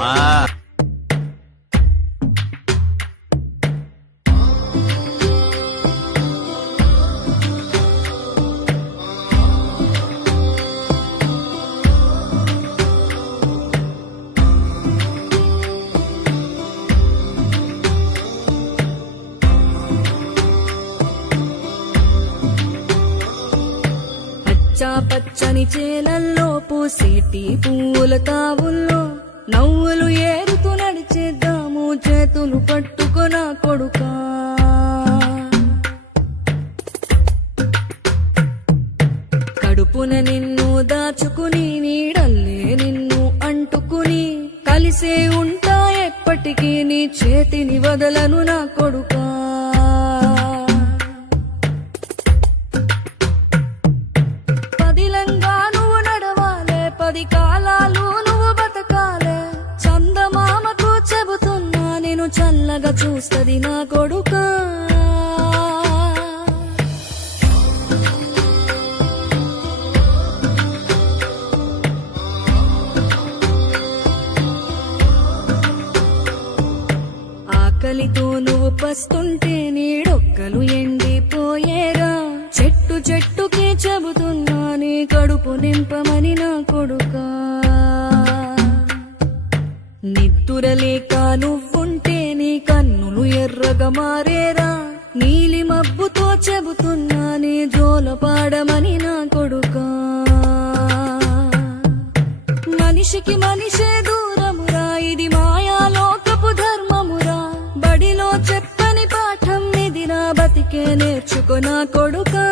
మామా. పచ్చని చేలల్లో పూసేటి పువ్వుల తావుల్లో నవ్వులు ఏరుతూ నడిచేద్దాము చేతులు పట్టుకొన కొడుకా. కడుపున నిన్ను దాచుకుని నీడల్లే నిన్ను అంటుకుని కలిసే ఉంటా ఎప్పటికీ నీ చేతిని వదలను నా కొడుకా. పదిలంగా నువ్వు నడవాలే, 10 కాలాలు నువ్వు బతకాలే. చందమామకు చెబుతున్నా నేను చల్లగా చూస్తది నా కొడుకా. ఆకలితో నువ్వు పస్తుంటే నీడొక్కలు ఎండిపోయేరా. చెట్టు చెట్టుకే చెబుతున్నా నీ కడుపు నింపమని నా కొడుకా. నిద్దురలేక నువ్వుంటే నీ కన్నులు ఎర్రగా మారేరా. నీలి మబ్బుతో చెబుతున్నా నీ జోల పాడమని నా కొడుకా. మనిషికి మనిషే దూరమురా, ఇది మాయాలోకపు ధర్మమురా. బడిలో చెప్పని పాఠం ఇది నా బతికే నేర్చుకో నా కొడుకా.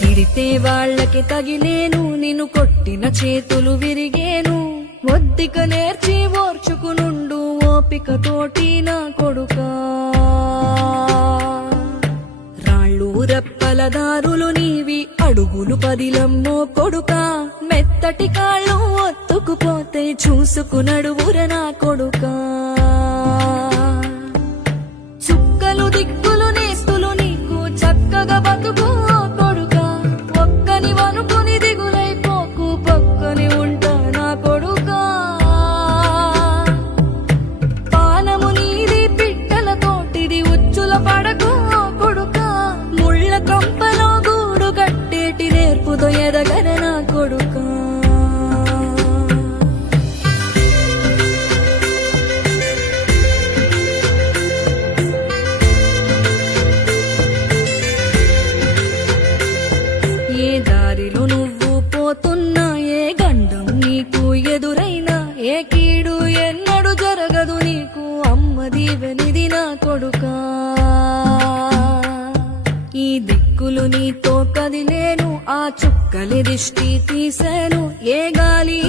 తిడితే వాళ్ళకి తగిలేను, నిన్ను కొట్టిన చేతులు విరిగేను. ఒద్దిక నేర్చి ఓర్చుకునుండు ఓపిక తోటి నా కొడుకా. రాళ్ళు రెప్పల దారులు నీవి, అడుగులు పదిలమ్మో కొడుకా. మెత్తటి కాళ్ళు ఒత్తుకుపోతే చూసుకునడువుర నా కొడుకా. చుక్కలు దిక్కులు నేస్తులు నీకు చక్కగా బతుకు కొడుకా. ఒక్కని వనుకుని దిగులైపోకు, పక్కని ఉంటా నా కొడుకా. పానము నీది పిట్టల తోటిది, ఉచ్చుల పడకు కొడుకా. ముళ్ళ కంపలో గూడు కట్టేటి నేర్పుతో ఎదగర నా కొడుకా. ఏ దారిలో నువ్వు పోతున్నా, ఏ గండం నీకు ఎదురైనా, ఏ కీడు ఎన్నడు జరగదు నీకు అమ్మ దీవెనిది నా కొడుకా. ఈ దిక్కులు నీతో కదిలేను, ఆ చుక్కలి దిష్టి తీశాను. ఏ గాలి